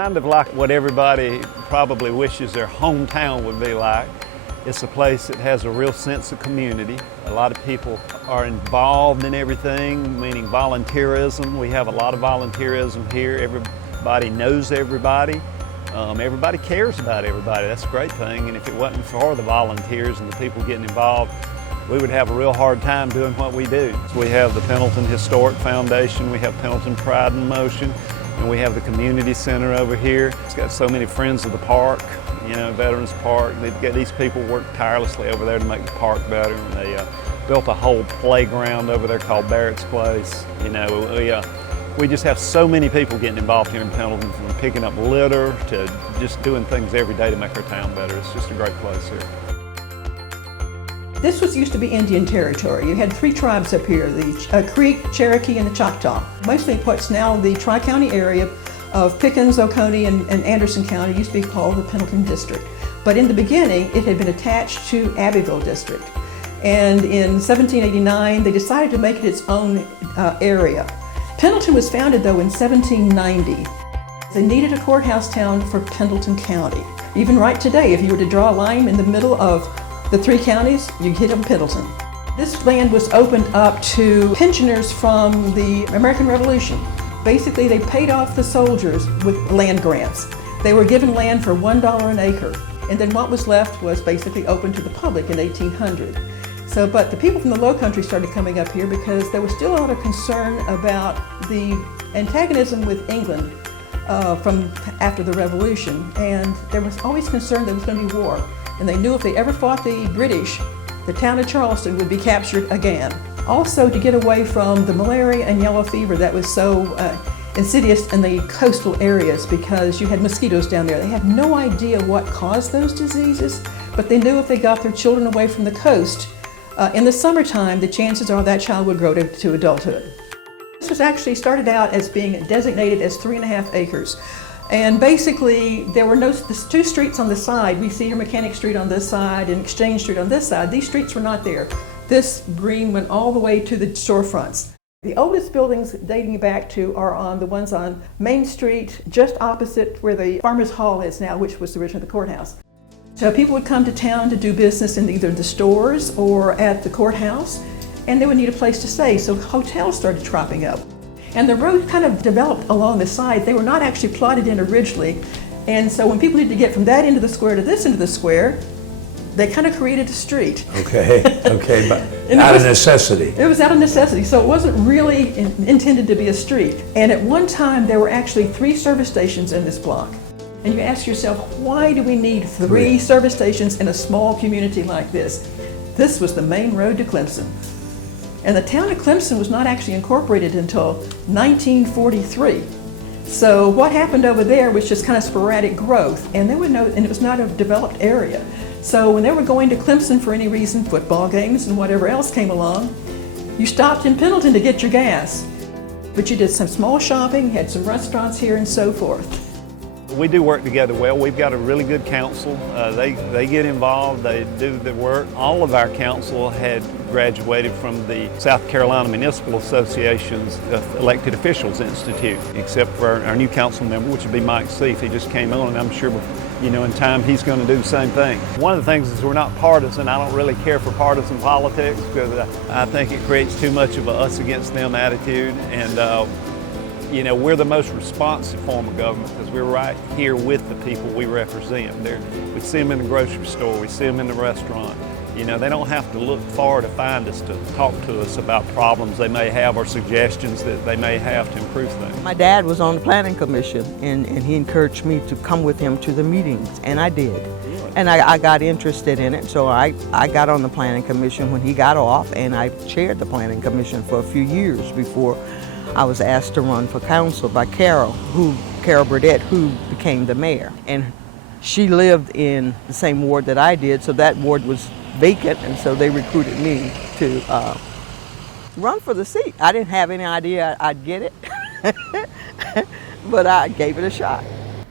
kind of like what everybody probably wishes their hometown would be like. It's a place that has a real sense of community. A lot of people are involved in everything, meaning volunteerism. We have a lot of volunteerism here. Everybody knows everybody. Everybody cares about everybody. That's a great thing. And if it wasn't for the volunteers and the people getting involved, we would have a real hard time doing what we do. We have the Pendleton Historic Foundation, we have Pendleton Pride in Motion, and we have the community center over here. It's got so many friends of the park, you know, Veterans Park. These people work tirelessly over there to make the park better. And they built a whole playground over there called Barrett's Place. You know, we just have so many people getting involved here in Pendleton, from picking up litter to just doing things every day to make our town better. It's just a great place here. This used to be Indian territory. You had 3 tribes up here, the Creek, Cherokee, and the Choctaw. Mostly what's now the Tri-County area of Pickens, Oconee, and Anderson County used to be called the Pendleton District. But in the beginning, it had been attached to Abbeville District. And in 1789, they decided to make it its own area. Pendleton was founded, though, in 1790. They needed a courthouse town for Pendleton County. Even right today, if you were to draw a line in the middle of the 3 counties, you hit on Pendleton. This land was opened up to pensioners from the American Revolution. Basically, they paid off the soldiers with land grants. They were given land for $1 an acre, and then what was left was basically open to the public in 1800. But the people from the Low Country started coming up here because there was still a lot of concern about the antagonism with England from after the Revolution, and there was always concern there was going to be war. And they knew if they ever fought the British, the town of Charleston would be captured again. Also, to get away from the malaria and yellow fever that was so insidious in the coastal areas, because you had mosquitoes down there. They had no idea what caused those diseases, but they knew if they got their children away from the coast, in the summertime, the chances are that child would grow to adulthood. This was actually started out as being designated as 3.5 acres. And basically, there were the 2 streets on the side. We see here Mechanic Street on this side and Exchange Street on this side. These streets were not there. This green went all the way to the storefronts. The oldest buildings dating back to are the ones on Main Street, just opposite where the Farmers Hall is now, which was originally the courthouse. So people would come to town to do business in either the stores or at the courthouse, and they would need a place to stay. So hotels started cropping up. And the road kind of developed along the side. They were not actually plotted in originally. And so when people needed to get from that end of the square to this end of the square, they kind of created a street. Okay, but out of necessity. It was out of necessity, so it wasn't really intended to be a street. And at one time, there were actually 3 service stations in this block. And you ask yourself, why do we need 3 service stations in a small community like this? This was the main road to Clemson. And the town of Clemson was not actually incorporated until 1943. So what happened over there was just kind of sporadic growth, and it was not a developed area. So when they were going to Clemson for any reason, football games and whatever else came along, you stopped in Pendleton to get your gas. But you did some small shopping, had some restaurants here and so forth. We do work together well. We've got a really good council. They get involved, they do the work. All of our council had graduated from the South Carolina Municipal Association's Elected Officials Institute, except for our new council member, which would be Mike Seif. He just came on, and I'm sure, in time he's going to do the same thing. One of the things is we're not partisan. I don't really care for partisan politics because I think it creates too much of a us against them attitude. And we're the most responsive form of government because we're right here with the people we represent. We see them in the grocery store, we see them in the restaurant. They don't have to look far to find us to talk to us about problems they may have or suggestions that they may have to improve things. My dad was on the planning commission, and he encouraged me to come with him to the meetings, and I did. And I got interested in it, so I got on the planning commission when he got off, and I chaired the planning commission for a few years before I was asked to run for council by Carol Burdette, who became the mayor. And she lived in the same ward that I did, so that ward was vacant, and so they recruited me to run for the seat. I didn't have any idea I'd get it, but I gave it a shot.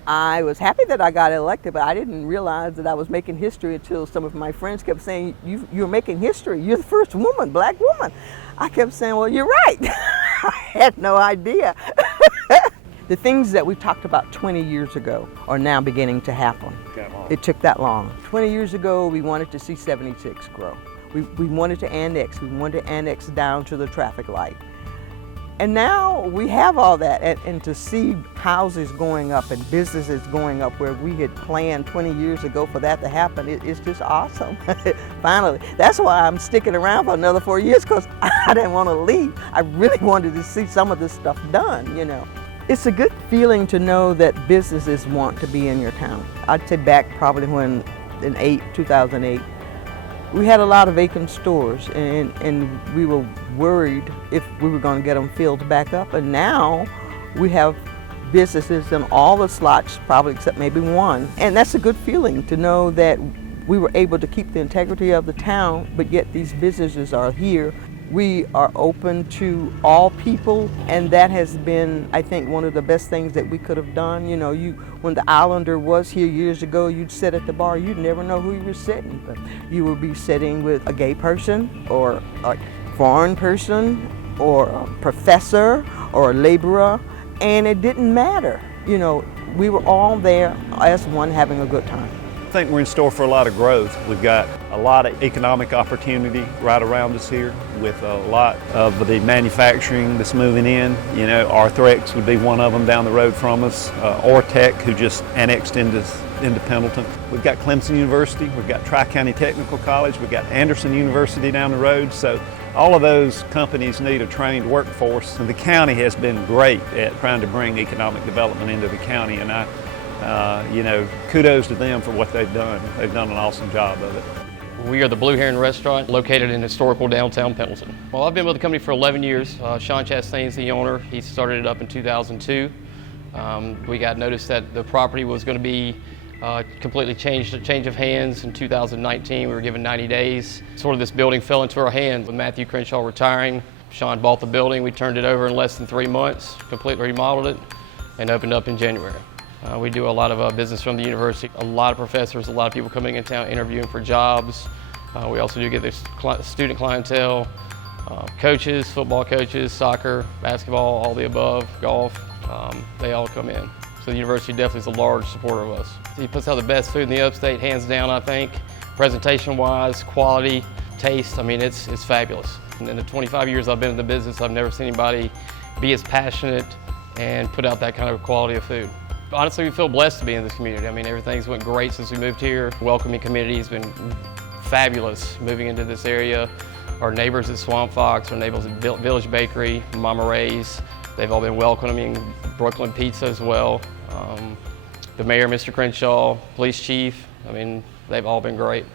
I was happy that I got elected, but I didn't realize that I was making history until some of my friends kept saying, you're making history. You're the first woman, black woman. I kept saying, well, you're right. I had no idea. The things that we talked about 20 years ago are now beginning to happen. It took that long. 20 years ago, we wanted to see 76 grow. We wanted to annex. We wanted to annex down to the traffic light. And now we have all that, and to see houses going up and businesses going up where we had planned 20 years ago for that to happen, it's just awesome. Finally, that's why I'm sticking around for another 4 years, because I didn't want to leave. I really wanted to see some of this stuff done, you know. It's a good feeling to know that businesses want to be in your town. I'd say back probably when in 2008, we had a lot of vacant stores, and we were worried if we were going to get them filled back up. And now we have businesses in all the slots, probably except maybe one. And that's a good feeling to know that we were able to keep the integrity of the town, but yet these businesses are here. We are open to all people, and that has been, I think, one of the best things that we could have done. You know, when the Islander was here years ago, you'd sit at the bar, you'd never know who you were sitting. But you would be sitting with a gay person, or a foreign person, or a professor, or a laborer, and it didn't matter. You know, we were all there as one, having a good time. I think we're in store for a lot of growth. We've got a lot of economic opportunity right around us here with a lot of the manufacturing that's moving in. You know, Arthrex would be one of them down the road from us, Ortec, who just annexed into Pendleton. We've got Clemson University, we've got Tri-County Technical College, we've got Anderson University down the road. So all of those companies need a trained workforce, and the county has been great at trying to bring economic development into the county, and you know, kudos to them for what they've done. They've done an awesome job of it. We are the Blue Heron Restaurant, located in historical downtown Pendleton. Well, I've been with the company for 11 years. Sean Chastain's the owner. He started it up in 2002. We got notice that the property was going to be completely changed, a change of hands in 2019. We were given 90 days. Sort of this building fell into our hands with Matthew Crenshaw retiring. Sean bought the building. We turned it over in less than 3 months, completely remodeled it, and opened up in January. We do a lot of business from the university. A lot of professors, a lot of people coming in town interviewing for jobs. We also do get this student clientele, coaches, football coaches, soccer, basketball, all the above, golf. They all come in. So the university definitely is a large supporter of us. He puts out the best food in the upstate, hands down, I think. Presentation-wise, quality, taste, I mean, it's fabulous. And in the 25 years I've been in the business, I've never seen anybody be as passionate and put out that kind of quality of food. Honestly, we feel blessed to be in this community. I mean, everything's went great since we moved here. Welcoming community has been fabulous moving into this area. Our neighbors at Swamp Fox, our neighbors at Village Bakery, Mama Ray's, they've all been welcoming. Brooklyn Pizza as well. The mayor, Mr. Crenshaw, police chief, I mean, they've all been great.